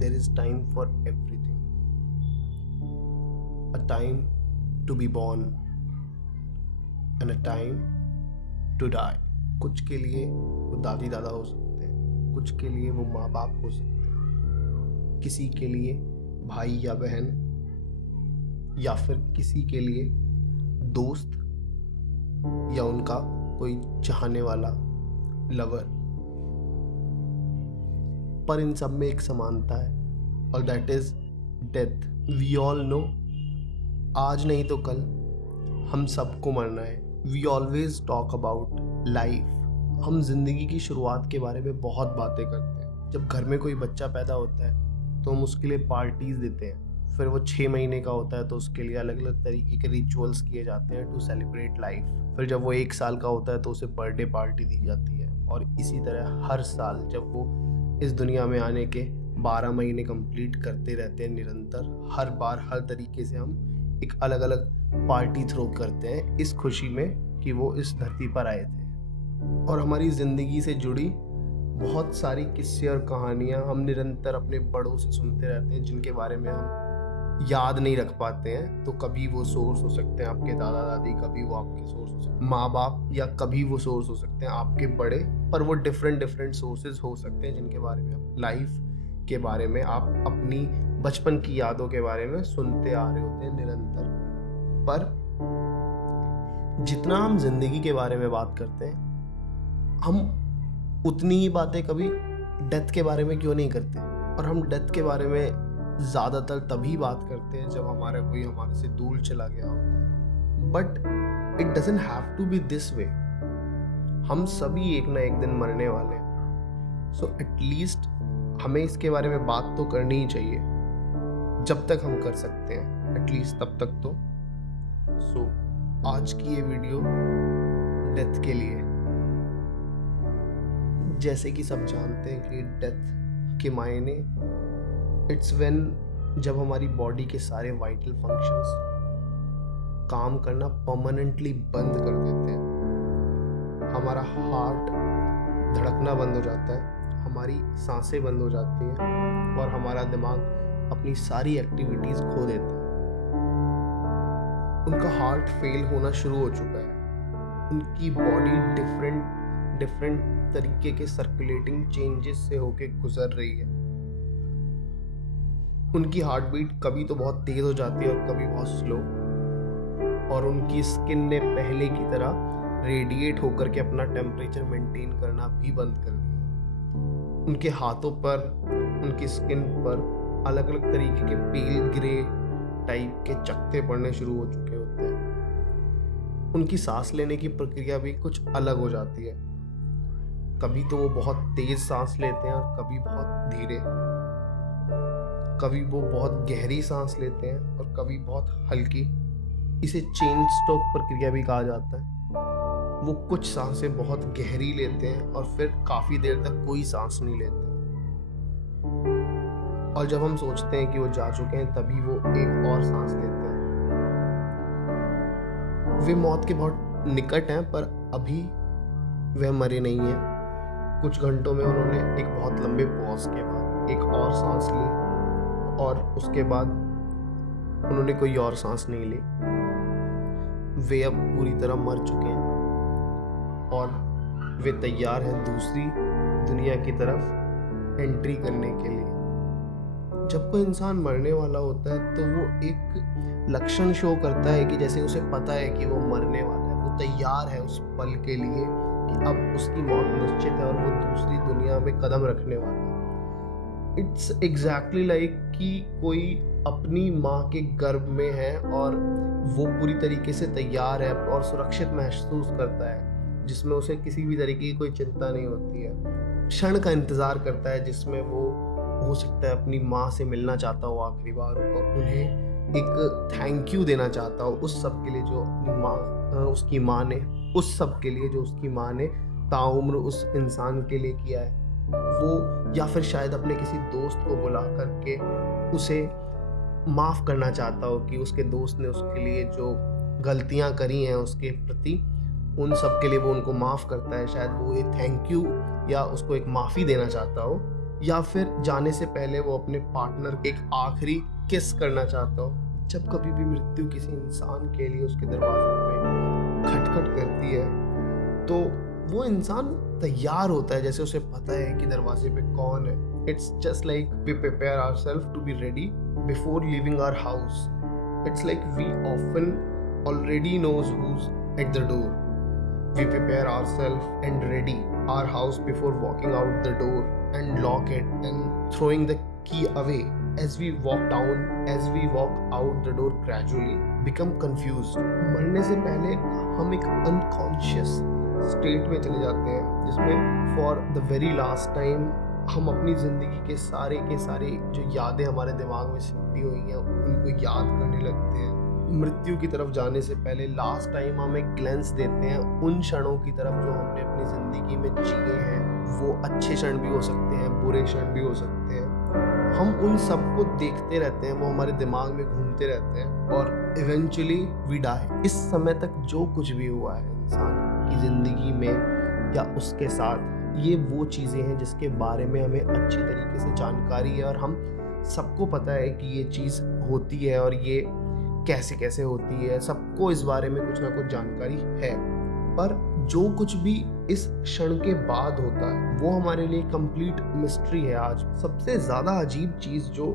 there is time for everything. A time to be born and a time to die. कुछ के लिए वो दादी दादा हो सकते हैं, कुछ के लिए वो माँ बाप हो सकते हैं, किसी के लिए भाई या बहन, या फिर किसी के लिए दोस्त या उनका कोई चाहने वाला लवर। पर इन सब में एक समानता है और that is death. We all know, आज नहीं तो कल हम सबको मरना है। We always talk about life. हम जिंदगी की शुरुआत के बारे में बहुत बातें करते हैं। जब घर में कोई बच्चा पैदा होता है तो हम उसके लिए पार्टीज देते हैं। फिर वो 6 महीने का होता है तो उसके लिए अलग अलग तरीके के रिचुअल्स किए जाते हैं टू सेलिब्रेट लाइफ। फिर जब वो 1 साल का होता है तो उसे बर्थडे पार्टी दी जाती है। और इसी तरह हर साल जब वो इस दुनिया में आने के 12 महीने कंप्लीट करते रहते हैं निरंतर, हर बार हर तरीके से हम एक अलग अलग पार्टी थ्रो करते हैं इस खुशी में कि वो इस धरती पर आए थे। और हमारी ज़िंदगी से जुड़ी बहुत सारी किस्से और कहानियाँ हम निरंतर अपने बड़ों से सुनते रहते हैं, जिनके बारे में हम याद नहीं रख पाते हैं। तो कभी वो सोर्स हो सकते हैं आपके दादा दादी, कभी वो आपके सोर्स हो सकते हैं माँ बाप, या कभी वो सोर्स हो सकते हैं आपके बड़े। पर वो डिफरेंट सोर्सेज हो सकते हैं जिनके बारे में आप लाइफ के बारे में, आप अपनी बचपन की यादों के बारे में सुनते आ रहे होते हैं निरंतर। पर जितना हम जिंदगी के बारे में बात करते हैं, हम उतनी ही बातें कभी डेथ के बारे में क्यों नहीं करते। और हम डेथ के बारे में ज़्यादातर तभी बात करते हैं जब हमारा कोई हमारे से दूर चला गया होता है। But it doesn't have to be this way. हम सभी एक ना एक दिन मरने वाले हैं। सो एटलीस्ट हमें इसके बारे में बात तो करनी ही चाहिए जब तक हम कर सकते हैं, एटलीस्ट तब तक तो। सो आज की ये वीडियो डेथ के लिए। जैसे कि सब जानते हैं कि डेथ के मायने इट्स व्हेन जब हमारी बॉडी के सारे वाइटल फंक्शंस काम करना परमानेंटली बंद कर देते हैं। हमारा हार्ट धड़कना बंद हो जाता है, हमारी सांसें बंद हो जाती हैं और हमारा दिमाग अपनी सारी एक्टिविटीज़ खो देता है। उनका हार्ट फेल होना शुरू हो चुका है। उनकी बॉडी डिफरेंट तरीके के सर्कुलेटिंग चेंजेस से होके गुजर रही है। उनकी हार्ट बीट कभी तो बहुत तेज हो जाती है और कभी बहुत स्लो। और उनकी स्किन ने पहले की तरह रेडिएट होकर के अपना टेम्परेचर मेंटेन करना भी बंद कर दिया। उनके हाथों पर, उनकी स्किन पर अलग अलग तरीके के पेल ग्रे टाइप के चकत्ते पड़ने शुरू हो चुके होते हैं। उनकी सांस लेने की प्रक्रिया भी कुछ अलग हो जाती है। कभी तो वो बहुत तेज सांस लेते हैं और कभी बहुत धीरे। कभी वो बहुत गहरी सांस लेते हैं और कभी बहुत हल्की। इसे चेन स्ट्रोक प्रक्रिया भी कहा जाता है। वो कुछ सांसें बहुत गहरी लेते हैं और फिर काफी देर तक कोई सांस नहीं लेते। और जब हम सोचते हैं कि वो जा चुके हैं, तभी वो एक और सांस लेते हैं। वे मौत के बहुत निकट हैं, पर अभी वह मरे नहीं हैं। कुछ घंटों में उन्होंने एक बहुत लंबे पॉज के बाद एक और सांस ली और उसके बाद उन्होंने कोई और सांस नहीं ली। वे अब पूरी तरह मर चुके हैं और वे तैयार हैं दूसरी दुनिया की तरफ एंट्री करने के लिए। जब कोई इंसान मरने वाला होता है तो वो एक लक्षण शो करता है कि जैसे उसे पता है कि वो मरने वाला है, वो तैयार है उस पल के लिए कि अब उसकी मौत निश्चित है और वो दूसरी दुनिया में कदम रखने वाला है। इट्स एग्जैक्टली लाइक कि कोई अपनी माँ के गर्भ में है और वो पूरी तरीके से तैयार है और सुरक्षित महसूस करता है, जिसमें उसे किसी भी तरीके की कोई चिंता नहीं होती है। क्षण का इंतज़ार करता है जिसमें वो हो सकता है अपनी माँ से मिलना चाहता हो आखिरी बार और उन्हें एक थैंक यू देना चाहता हो उस सब के लिए जो अपनी माँ उसकी माँ ने उस सब के लिए जो उसकी माँ ने ताउम्र उस इंसान के लिए किया है वो, या फिर शायद अपने किसी दोस्त को बुला करके उसे माफ़ करना चाहता हो कि उसके दोस्त ने उसके लिए जो गलतियाँ करी हैं उसके प्रति, उन सब के लिए वो उनको माफ़ करता है। शायद वो ये थैंक यू या उसको एक माफ़ी देना चाहता हो। या फिर जाने से पहले वो अपने पार्टनर एक आखिरी किस करना चाहता हो। जब कभी भी मृत्यु किसी इंसान के लिए उसके दरवाजे पे खटखट करती है तो वो इंसान तैयार होता है, जैसे उसे पता है कि दरवाजे पे कौन है। It's just like we prepare ourselves to be ready before leaving our house. It's like we often already knows who's at the door. We prepare ourselves and ready our house before walking out the door and lock it and throwing the key away. As we walk down, as we walk out the door gradually become confused. मरने से पहले हम एक unconscious state में चले जाते हैं जिसमें for the very last time हम अपनी ज़िंदगी के सारे जो यादें हमारे दिमाग में सिमटी हुई हैं उनको याद करने लगते हैं। मृत्यु की तरफ जाने से पहले लास्ट टाइम हम एक ग्लेंस देते हैं उन क्षणों की तरफ जो हमने अपनी ज़िंदगी में जिए हैं। वो अच्छे क्षण भी हो सकते हैं, बुरे क्षण भी हो सकते हैं। हम उन सब को देखते रहते हैं, वो हमारे दिमाग में घूमते रहते हैं और इवेंचुअली वी डाई। इस समय तक जो कुछ भी हुआ है इंसान की ज़िंदगी में या उसके साथ, ये वो चीज़ें हैं जिसके बारे में हमें अच्छी तरीके से जानकारी है और हम सबको पता है कि ये चीज़ होती है और ये कैसे कैसे होती है। सबको इस बारे में कुछ ना कुछ जानकारी है, पर जो कुछ भी इस क्षण के बाद होता है वो हमारे लिए कंप्लीट मिस्ट्री है। आज सबसे ज़्यादा अजीब चीज़ जो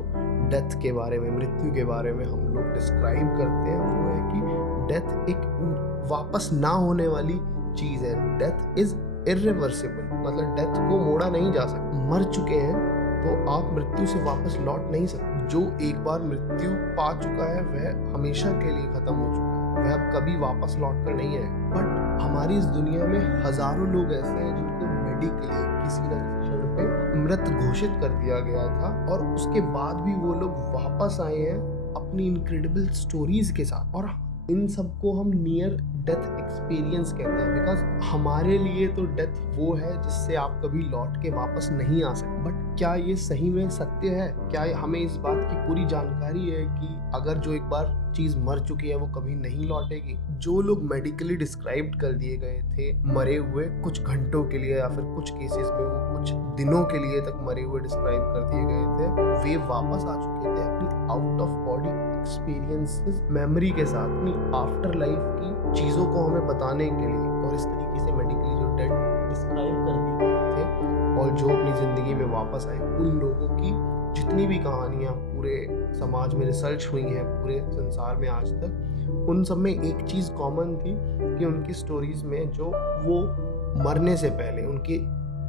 डेथ के बारे में, मृत्यु के बारे में हम लोग डिस्क्राइब करते हैं वो है कि डेथ एक वापस ना होने वाली चीज़ है। डेथ इज़ इर्रिवर्सिबल, मतलब डेथ को मोड़ा नहीं जा सकता। मर चुके हैं तो आप मृत्यु से वापस लौट नहीं सकते। जो एक बार मृत्यु पा चुका है वह हमेशा के लिए खत्म हो चुका है, वह अब कभी वापस लौट कर नहीं आए। बट हमारी इस दुनिया में हजारों लोग ऐसे हैं जिनको मेडिकली किसी न किसी क्षण पे मृत घोषित कर दिया गया था और उसके बाद भी वो लोग वापस आए हैं अपनी इनक्रेडिबल स्टोरीज के साथ। और इन सबको हम नियर डेथ एक्सपीरियंस कहते हैं, बिकॉज हमारे लिए तो डेथ वो है जिससे आप कभी लौट के वापस नहीं आ सकते। बट क्या ये सही में सत्य है? क्या हमें इस बात की पूरी जानकारी है कि अगर जो एक बार चीज मर चुकी है वो कभी नहीं लौटेगी? जो लोग मेडिकली डिस्क्राइब्ड कर दिए गए थे मरे हुए कुछ घंटों के लिए या फिर कुछ केसेस में वो कुछ दिनों के लिए तक मरे हुए डिस्क्राइब कर दिए गए थे, वे वापस आ चुके थे अपनी out of body experiences memory के साथ, अपनी आफ्टर लाइफ की चीज़ों को हमें बताने के लिए। और इस तरीके से मेडिकली जो डेड डिस्क्राइब कर दिए गए थे और जो अपनी ज़िंदगी में वापस आए, उन लोगों की जितनी भी कहानियाँ पूरे समाज में रिसर्च हुई हैं पूरे संसार में आज तक, उन सब में एक चीज़ कॉमन थी कि उनकी स्टोरीज में जो वो मरने से पहले, उनकी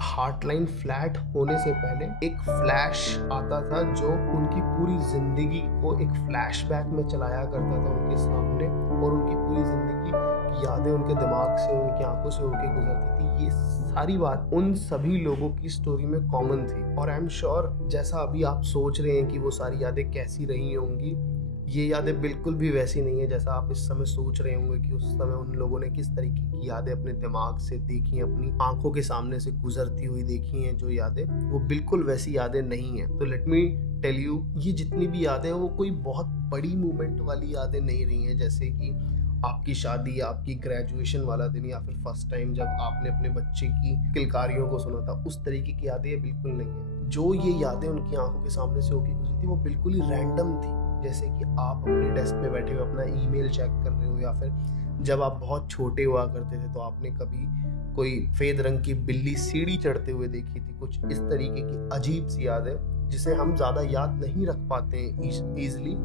हार्टलाइन फ्लैट होने से पहले एक फ्लैश आता था जो उनकी पूरी जिंदगी को एक फ्लैशबैक में चलाया करता था उनके सामने, और उनकी पूरी जिंदगी की यादें उनके दिमाग से, उनकी आंखों से होके गुजरती थी। ये सारी बात उन सभी लोगों की स्टोरी में कॉमन थी। और आई एम श्योर जैसा अभी आप सोच रहे हैं कि वो सारी यादें कैसी रही होंगी, ये यादें बिल्कुल भी वैसी नहीं है जैसा आप इस समय सोच रहे होंगे कि उस समय उन लोगों ने किस तरीके की यादें अपने दिमाग से देखी, अपनी आंखों के सामने से गुजरती हुई देखी हैं। जो यादें, वो बिल्कुल वैसी यादें नहीं हैं। तो लेट मी टेल यू, ये जितनी भी यादें हैं वो कोई बहुत बड़ी मूवमेंट वाली यादें नहीं रही हैं, जैसे कि आपकी शादी, आपकी ग्रेजुएशन वाला दिन, या फिर फर्स्ट टाइम जब आपने अपने बच्चे की किलकारियों को सुना था, उस तरीके की यादें ये बिल्कुल नहीं है। जो ये यादें उनकी आंखों के सामने से होकर गुजरी थी वो बिल्कुल ही रैंडम थी। जैसे कि आप अपने डेस्क पे बैठे हुए अपना ईमेल चेक कर रहे हो, या फिर जब आप बहुत छोटे हुआ करते थे तो आपने कभी कोई सफेद रंग की बिल्ली सीढ़ी चढ़ते हुए देखी थी। कुछ इस तरीके की अजीब सी यादें जिसे हम ज़्यादा याद नहीं रख पाते हैं ईजिली,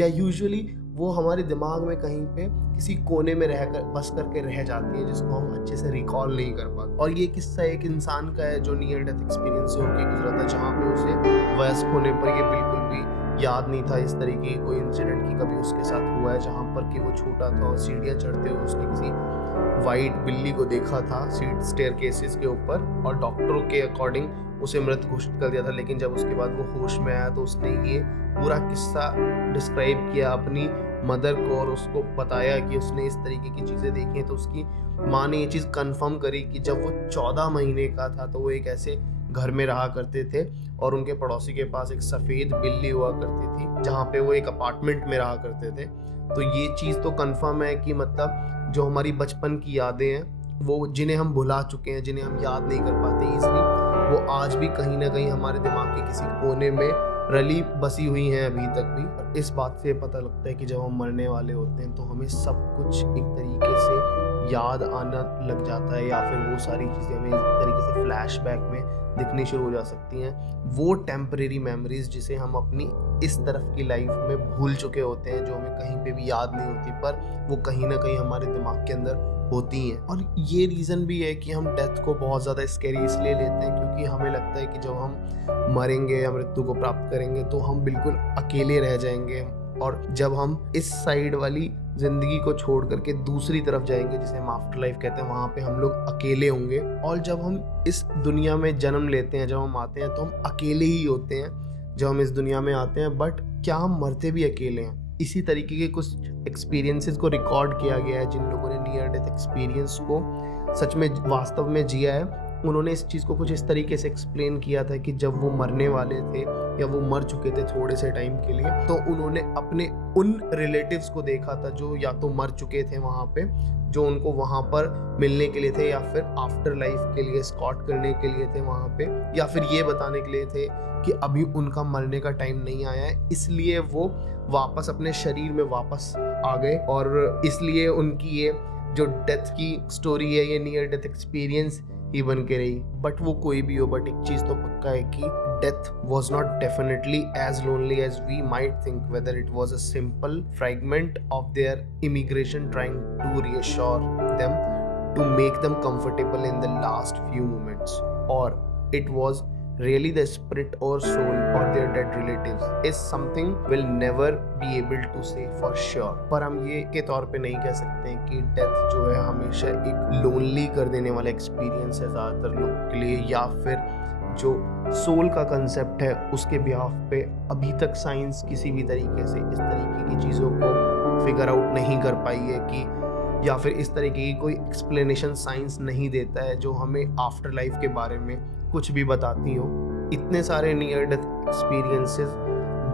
या यूजुअली वो हमारे दिमाग में कहीं पे किसी कोने में रहकर बस करके रह जाती है, जिसको हम अच्छे से रिकॉल नहीं कर पाते। और ये किस्सा एक इंसान का है जो नियर डेथ एक्सपीरियंस से होकर गुजरा था, जहाँ पे उसे वयस्क होने पर ये बिल्कुल भी याद नहीं था इस तरीके की कोई इंसिडेंट की कभी उसके साथ हुआ है, जहाँ पर कि वो छोटा था और सीढ़ियाँ चढ़ते हुए उसने किसी वाइट बिल्ली को देखा था स्टेयर केसेस के ऊपर, और डॉक्टरों के अकॉर्डिंग उसे मृत घोषित कर दिया था। लेकिन जब उसके बाद वो होश में आया तो उसने ये पूरा किस्सा डिस्क्राइब किया अपनी मदर को, और उसको बताया कि उसने इस तरीके की चीज़ें देखी हैं। तो उसकी माँ ने ये चीज़ कंफर्म करी कि जब वो 14 महीने का था तो वो एक ऐसे घर में रहा करते थे और उनके पड़ोसी के पास एक सफ़ेद बिल्ली हुआ करती थी, जहाँ पे वो एक अपार्टमेंट में रहा करते थे। तो ये चीज़ तो कंफर्म है कि मतलब जो हमारी बचपन की यादें हैं वो जिन्हें हम भुला चुके हैं, जिन्हें हम याद नहीं कर पाते ईजिली, वो आज भी कहीं ना कहीं हमारे दिमाग के किसी कोने में रली बसी हुई हैं अभी तक भी। और इस बात से पता लगता है कि जब हम मरने वाले होते हैं तो हमें सब कुछ एक तरीके से याद आना लग जाता है, या फिर वो सारी चीज़ें हमें एक तरीके से फ्लैशबैक में दिखनी शुरू हो जा सकती हैं। वो टेम्परेरी मेमोरीज जिसे हम अपनी इस तरफ की लाइफ में भूल चुके होते हैं, जो हमें कहीं पे भी याद नहीं होती, पर वो कहीं ना कहीं हमारे दिमाग के अंदर होती हैं। और ये रीज़न भी है कि हम डेथ को बहुत ज़्यादा स्कैरी इसलिए लेते हैं क्योंकि हमें लगता है कि जब हम मरेंगे या मृत्यु को प्राप्त करेंगे तो हम बिल्कुल अकेले रह जाएंगे, और जब हम इस साइड वाली ज़िंदगी को छोड़ करके दूसरी तरफ जाएंगे जिसे हम आफ्टर लाइफ कहते हैं, वहाँ पे हम लोग अकेले होंगे। और जब हम इस दुनिया में जन्म लेते हैं, जब हम आते हैं तो हम अकेले ही होते हैं जब हम इस दुनिया में आते हैं, बट क्या हम मरते भी अकेले हैं? इसी तरीके के कुछ एक्सपीरियंसेस को रिकॉर्ड किया गया है। जिन लोगों ने नियर डेथ एक्सपीरियंस को सच में वास्तव में जिया है, उन्होंने इस चीज़ को कुछ इस तरीके से एक्सप्लेन किया था कि जब वो मरने वाले थे या वो मर चुके थे थोड़े से टाइम के लिए, तो उन्होंने अपने उन रिलेटिव्स को देखा था जो या तो मर चुके थे वहाँ पे, जो उनको वहाँ पर मिलने के लिए थे, या फिर आफ्टर लाइफ के लिए स्कॉट करने के लिए थे वहाँ पे, या फिर ये बताने के लिए थे कि अभी उनका मरने का टाइम नहीं आया है, इसलिए वो वापस अपने शरीर में वापस आ गए। और इसलिए उनकी ये जो डेथ की स्टोरी है, ये नियर डेथ एक्सपीरियंस ही बन के रही। बट वो कोई भी हो, बट एक चीज़ तो पक्का है कि death was not definitely as lonely as we might think, whether it was a simple fragment of their immigration trying to reassure them to make them comfortable in the last few moments, or it was really the spirit or soul or their dead relatives is something we'll never be able to say for sure। पर हम ये के तौर पे नहीं कह सकते हैं कि डेथ जो है हमेशा एक लोनली कर देने वाला एक्सपीरियंस है ज़्यादातर लोगों के लिए, या फिर जो सोल का कंसेप्ट है उसके बिहाफ पे अभी तक साइंस किसी भी तरीके से इस तरीके की चीज़ों को फिगर आउट नहीं कर पाई है कि, या फिर इस तरीके की कोई एक्सप्लेनेशन साइंस नहीं देता है जो हमें आफ्टर लाइफ के बारे में कुछ भी बताती हो। इतने सारे नियर डेथ एक्सपीरियंसेस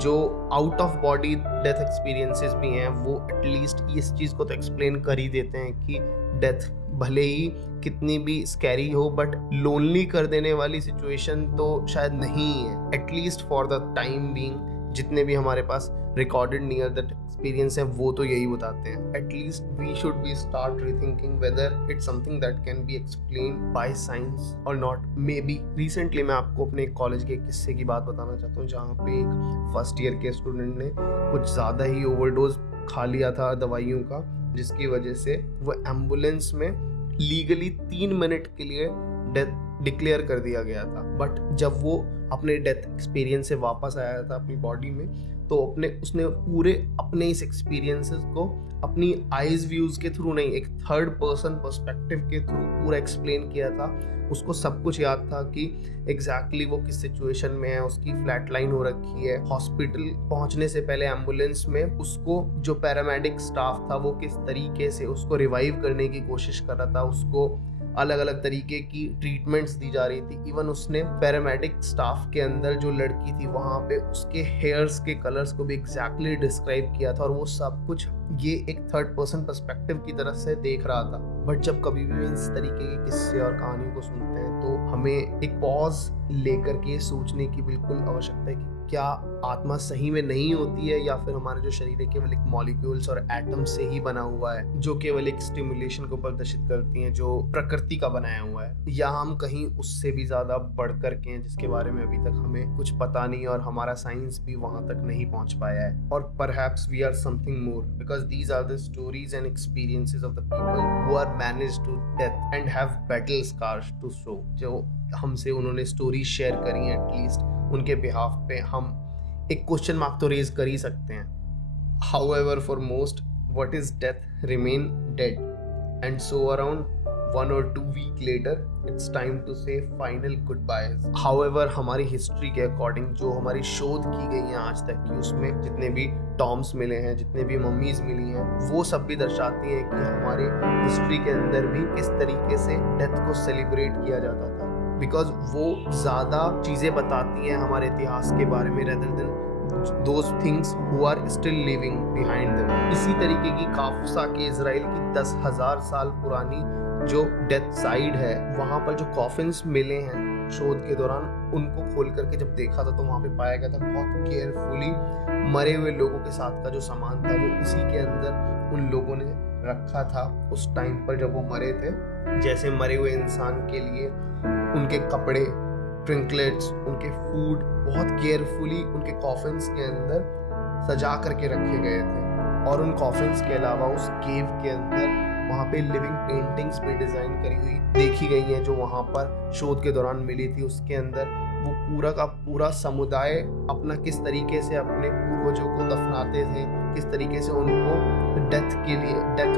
जो out of body death experiences भी हैं, वो एटलीस्ट इस चीज़ को तो एक्सप्लेन कर ही देते हैं कि डेथ भले ही कितनी भी स्कैरी हो, बट लोनली कर देने वाली सिचुएशन तो शायद नहीं है, at least for the time being. जितने भी हमारे पास रिकॉर्डेड नियर डेथ एक्सपीरियंस है वो तो यही बताते हैं। At least we should be start rethinking whether it's something that can be explain by science और नॉट। मे बी रिसेंटली मैं आपको अपने कॉलेज के किस्से की बात बताना चाहता हूँ, जहाँ पे एक फर्स्ट ईयर के स्टूडेंट ने कुछ ज़्यादा ही ओवरडोज खा लिया था दवाइयों का, जिसकी वजह से वो एम्बुलेंस में लीगली 3 मिनट के लिए डेथ डिक्लेयर कर दिया गया था। बट जब वो अपने डेथ एक्सपीरियंस से वापस आया था अपनी बॉडी में, तो उसने पूरे अपने इस एक्सपीरियंसेस को अपनी आइज व्यूज के थ्रू नहीं, एक थर्ड पर्सन पर्सपेक्टिव के थ्रू पूरा एक्सप्लेन किया था। उसको सब कुछ याद था कि एग्जैक्टली वो किस सिचुएशन में है, उसकी फ्लैट लाइन हो रखी है, हॉस्पिटल पहुंचने से पहले एम्बुलेंस में उसको जो पैरामेडिक स्टाफ था वो किस तरीके से उसको रिवाइव करने की कोशिश कर रहा था, उसको अलग अलग तरीके की ट्रीटमेंट्स दी जा रही थी। इवन उसने पैरामेडिक स्टाफ के अंदर जो लड़की थी वहाँ पे उसके हेयर्स के कलर्स को भी एग्जैक्टली डिस्क्राइब किया था, और वो सब कुछ ये एक थर्ड पर्सन पर्सपेक्टिव की तरफ से देख रहा था। बट जब कभी भी इस तरीके के किस्से और कहानी को सुनते हैं तो हमें एक पॉज लेकर के सोचने की बिल्कुल आवश्यकता है कि क्या आत्मा सही में नहीं होती है, या फिर हमारा जो शरीर है केवल एक मॉलिक्यूल्स और एटम्स से ही बना हुआ है, जो केवल एक स्टिमुलेशन को प्रदर्शित करती हैं, जो प्रकृति का बनाया हुआ है, या हम कहीं उससे भी ज्यादा बढ़कर के हैं जिसके बारे में अभी तक हमें कुछ पता नहीं और हमारा साइंस भी वहां तक नहीं पहुंच पाया है। और perhaps we are something more, because these are the stories and experiences of the people who are managed to death and have battle scars to show. जो हमसे उन्होंने स्टोरी शेयर करी है, एटलीस्ट उनके बिहाफ पे हम एक क्वेश्चन मार्क तो रेज कर ही सकते हैं। However, for most, what is death remain dead, and so around 1 or 2 week later, it's time to say final goodbyes. However, हमारी हिस्ट्री के अकॉर्डिंग जो हमारी शोध की गई है आज तक की, उसमें जितने भी टॉम्स मिले हैं, जितने भी मम्मीज मिली हैं, वो सब भी दर्शाती हैं कि हमारे हिस्ट्री के अंदर भी किस तरीके से डेथ को सेलिब्रेट किया जाता था, बिकॉज वो ज़्यादा चीज़ें बताती हैं हमारे इतिहास के बारे में rather than those things who are still living behind them। इसी तरीके की काफसा के इजराइल की 10,000 साल पुरानी जो डेथ साइड है, वहाँ पर जो कॉफिन्स मिले हैं शोध के दौरान उनको खोल करके जब देखा था तो वहाँ पे पाया गया था बहुत केयरफुली मरे हुए लोगों के साथ का जो सामान था वो उसी के अंदर उन लोगों ने रखा था उस टाइम पर जब वो मरे थे। जैसे मरे हुए इंसान के लिए उनके कपड़े, ट्रिंकलेट्स, उनके फूड बहुत केयरफुली उनके कॉफिन्स के अंदर सजा करके रखे गए थे। और उन कॉफिन्स के अलावा उस केव के अंदर वहाँ पे लिविंग पेंटिंग्स भी डिज़ाइन करी हुई देखी गई हैं जो वहाँ पर शोध के दौरान मिली थी। उसके अंदर वो पूरा का पूरा समुदाय अपना किस तरीके से अपने पूर्वजों को दफनाते थे, किस तरीके से उनको डेथ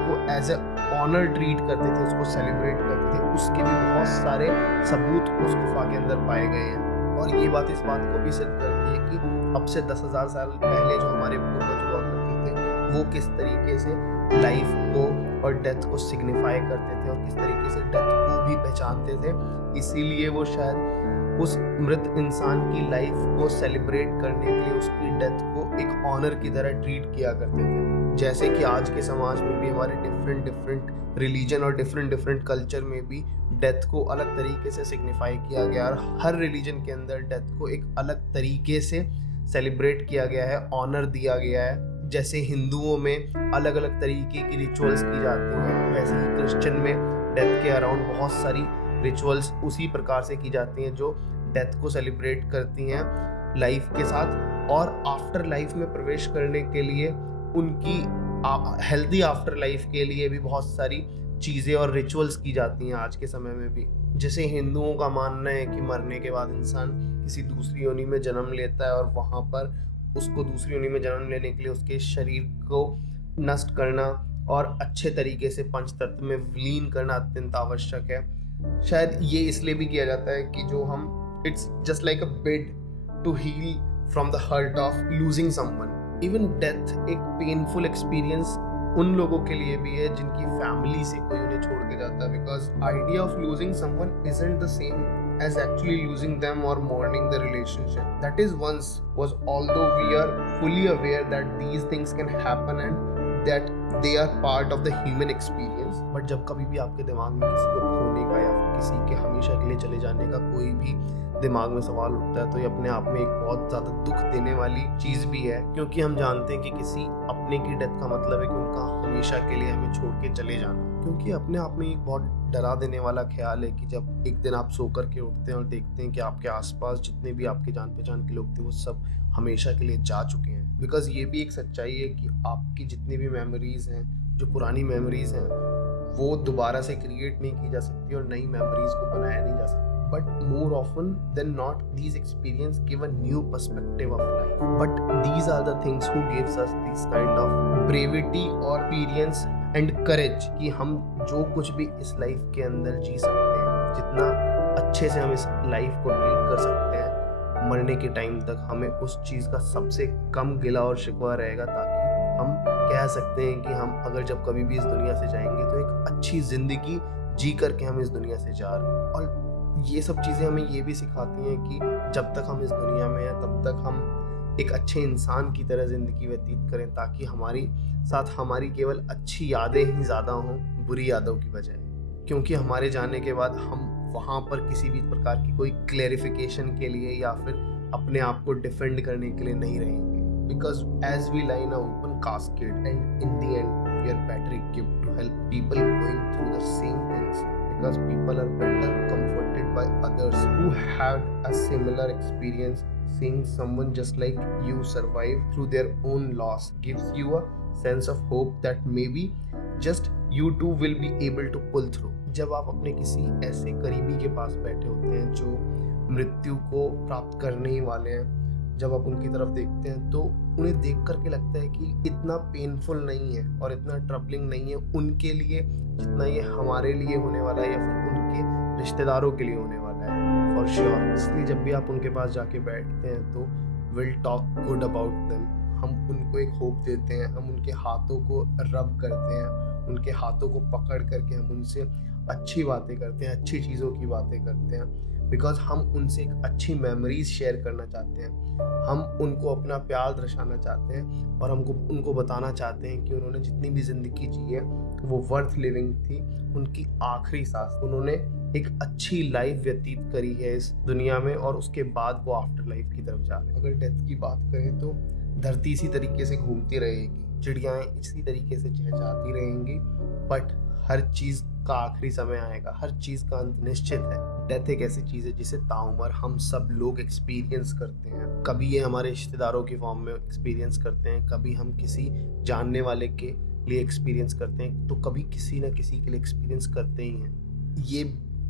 को एज ए ऑनर ट्रीट करते थे, उसको सेलिब्रेट करते थे, उसके भी बहुत सारे सबूत उस गुफा के अंदर पाए गए हैं। और ये बात इस बात को भी सिद्ध करती है कि अब से 10,000 साल पहले जो हमारे पूर्वज हुआ करते थे वो किस तरीके से लाइफ को और डेथ को सिग्निफाई करते थे और किस तरीके से डेथ को भी पहचानते थे। इसीलिए वो शायद उस मृत इंसान की लाइफ को सेलिब्रेट करने के लिए उसकी डेथ को एक ऑनर की तरह ट्रीट किया करते थे। जैसे कि आज के समाज में भी हमारे डिफरेंट रिलीजन और डिफरेंट कल्चर में भी डेथ को अलग तरीके से सिग्निफाई किया गया और हर रिलीजन के अंदर डेथ को एक अलग तरीके से सेलिब्रेट किया गया है, ऑनर दिया गया है। जैसे हिंदुओं में अलग अलग तरीके की रिचुअल्स की जाती हैं, वैसे ही क्रिश्चियन में डेथ के अराउंड बहुत सारी रिचुअल्स उसी प्रकार से की जाती हैं जो डेथ को सेलिब्रेट करती हैं लाइफ के साथ। और आफ्टर लाइफ में प्रवेश करने के लिए उनकी हेल्दी आफ्टर लाइफ के लिए भी बहुत सारी चीज़ें और रिचुअल्स की जाती हैं आज के समय में भी। जैसे हिंदुओं का मानना है कि मरने के बाद इंसान किसी दूसरी योनि में जन्म लेता है और वहाँ पर उसको दूसरी योनि में जन्म लेने के लिए उसके शरीर को नष्ट करना और अच्छे तरीके से पंचतत्व में विलीन करना अत्यंत आवश्यक है। शायद ये इसलिए भी किया जाता है कि जो हम it's just like a bed to heal from the hurt of losing someone. Even death एक पेनफुल एक्सपीरियंस उन लोगों के लिए भी है जिनकी फैमिली से कोई उन्हें छोड़ के जाता है, because idea of losing someone isn't the same as actually losing them or mourning the relationship that is once was, although we are fully aware that these things can happen and that they are part of the human experience। but जब कभी भी आपके दिमाग में किसी को खोने का या फिर किसी के हमेशा के लिए चले जाने का कोई भी दिमाग में सवाल उठता है तो ये अपने आप में एक बहुत ज़्यादा दुख देने वाली चीज़ भी है, क्योंकि हम जानते हैं कि किसी अपने की डेथ का मतलब है कि उनका हमेशा के लिए हमें छोड़ के चले जाना। क्योंकि अपने आप में एक बहुत डरा देने वाला ख्याल है कि जब एक दिन आप सो कर के उठते हैं और देखते हैं कि आपके आसपास जितने भी आपके जान पहचान के लोग थे वो सब हमेशा के लिए जा चुके हैं। बिकॉज ये भी एक सच्चाई है कि आपकी जितनी भी मेमोरीज हैं, जो पुरानी मेमोरीज हैं, वो दोबारा से क्रिएट नहीं की जा सकती और नई मेमोरीज को बनाया नहीं जा सकता। But more often than not, these experiences give a new perspective of life. But these are the things who gives us this kind of bravery or experience and courage कि हम जो कुछ भी इस लाइफ के अंदर जी सकते हैं, जितना अच्छे से हम इस लाइफ को ट्रीट कर सकते हैं, मरने के टाइम तक हमें उस चीज़ का सबसे कम गिला और शिकवा रहेगा, ताकि हम कह सकते हैं कि हम अगर जब कभी भी इस दुनिया से जाएंगे तो एक अच्छी ज़िंदगी जी करके हम इस दुनिया से जा रहे हैं। और ये सब चीज़ें हमें ये भी सिखाती हैं कि जब तक हम इस दुनिया में हैं तब तक हम एक अच्छे इंसान की तरह ज़िंदगी व्यतीत करें, ताकि हमारी साथ हमारी केवल अच्छी यादें ही ज़्यादा हों बुरी यादों की बजाय। क्योंकि हमारे जाने के बाद हम वहाँ पर किसी भी प्रकार की कोई क्लैरिफिकेशन के लिए या फिर अपने आप को डिफेंड करने के लिए नहीं रहेंगे। Because as we lie in a open casket and in the end we are better equipped to help people going through the same things, because people are better comforted by others who had a similar experience. Seeing someone just like you survive through their own loss gives you a sense of hope that maybe just you too will be able to pull through. जब आप अपने किसी ऐसे करीबी के पास बैठे होते हैं जो मृत्यु को प्राप्त करने ही वाले हैं, जब आप उनकी तरफ देखते हैं तो उन्हें देख करके लगता है कि इतना पेनफुल नहीं है और इतना ट्रबलिंग नहीं है उनके लिए जितना ये हमारे लिए होने वाला है या फिर उनके रिश्तेदारों के लिए होने वाला है, फॉर श्योर। इसलिए जब भी आप उनके पास जाके बैठते हैं तो will talk good about them. हम उनको एक होप देते हैं, हम उनके हाथों को रब करते हैं, उनके हाथों को पकड़ करके हम उनसे अच्छी बातें करते हैं, अच्छी चीज़ों की बातें करते हैं, बिकॉज़ हम उनसे एक अच्छी मेमोरीज़ शेयर करना चाहते हैं। हम उनको अपना प्यार दर्शाना चाहते हैं और हमको उनको बताना चाहते हैं कि उन्होंने जितनी भी ज़िंदगी जी है वो वर्थ लिविंग थी। उनकी आखिरी सांस उन्होंने एक अच्छी लाइफ व्यतीत करी है इस दुनिया में और उसके बाद वो आफ्टर लाइफ की तरफ जा रहे हैं। अगर डेथ की बात करें तो धरती इसी तरीके से घूमती रहेगी, चिड़ियाएँ इसी तरीके से चहचहाती रहेंगी, बट हर चीज़ का आखिरी समय आएगा, हर चीज़ का अंत निश्चित है। डेथ एक ऐसी चीज़ है जिसे ताउम्र हम सब लोग एक्सपीरियंस करते हैं। कभी ये हमारे रिश्तेदारों की फॉर्म में एक्सपीरियंस करते हैं, कभी हम किसी जानने वाले के लिए एक्सपीरियंस करते हैं, तो कभी किसी न किसी के लिए एक्सपीरियंस करते ही हैं। ये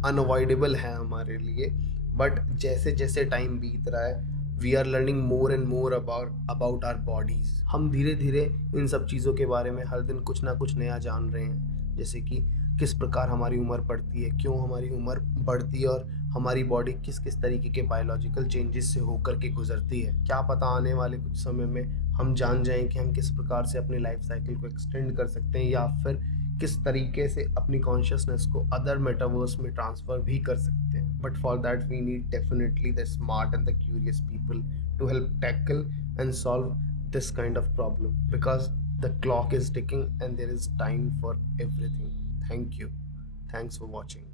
अनअवॉइडेबल है हमारे लिए, बट जैसे जैसे टाइम बीत रहा है we are learning more and more about our bodies. हम धीरे धीरे इन सब चीज़ों के बारे में हर दिन कुछ ना कुछ नया जान रहे हैं, जैसे कि किस प्रकार हमारी उम्र बढ़ती है, क्यों हमारी उम्र बढ़ती है और हमारी बॉडी किस किस तरीके के बायोलॉजिकल चेंजेस से होकर के गुजरती है। क्या पता आने वाले कुछ समय में हम जान जाएं कि हम किस प्रकार से अपनी लाइफ साइकिल को एक्सटेंड कर सकते हैं या फिर किस तरीके से अपनी कॉन्शियसनेस को अदर मेटावर्स में ट्रांसफ़र भी कर सकते हैं। But for that we need definitely the smart and the curious people to help tackle and solve this kind of problem, because the clock is ticking and there is time for everything. Thank you. Thanks for watching.